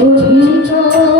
যদি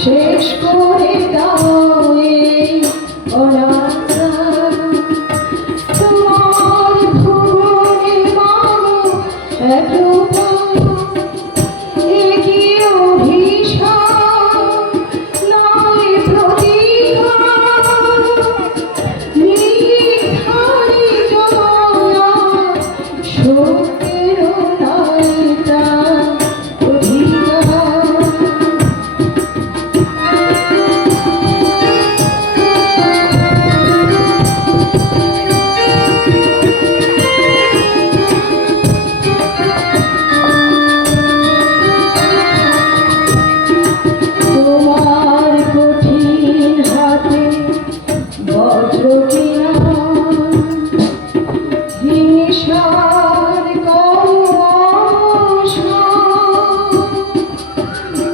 শেষ করে দাও তোমার ভুবনে মানো এত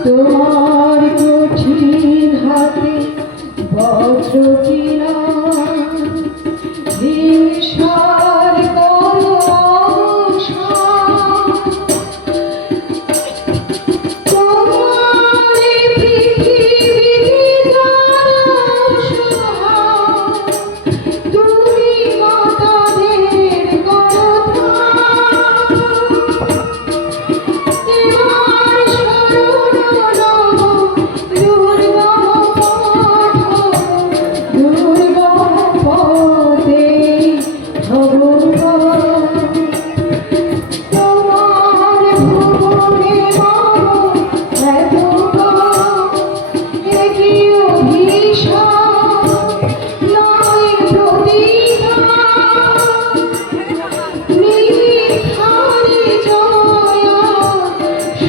তোমার কঠিন হাতে বজ্রটি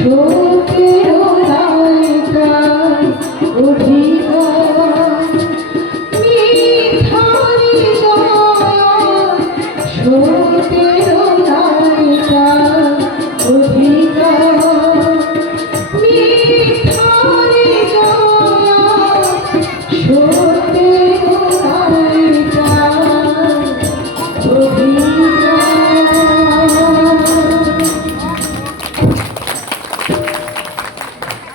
Senhor.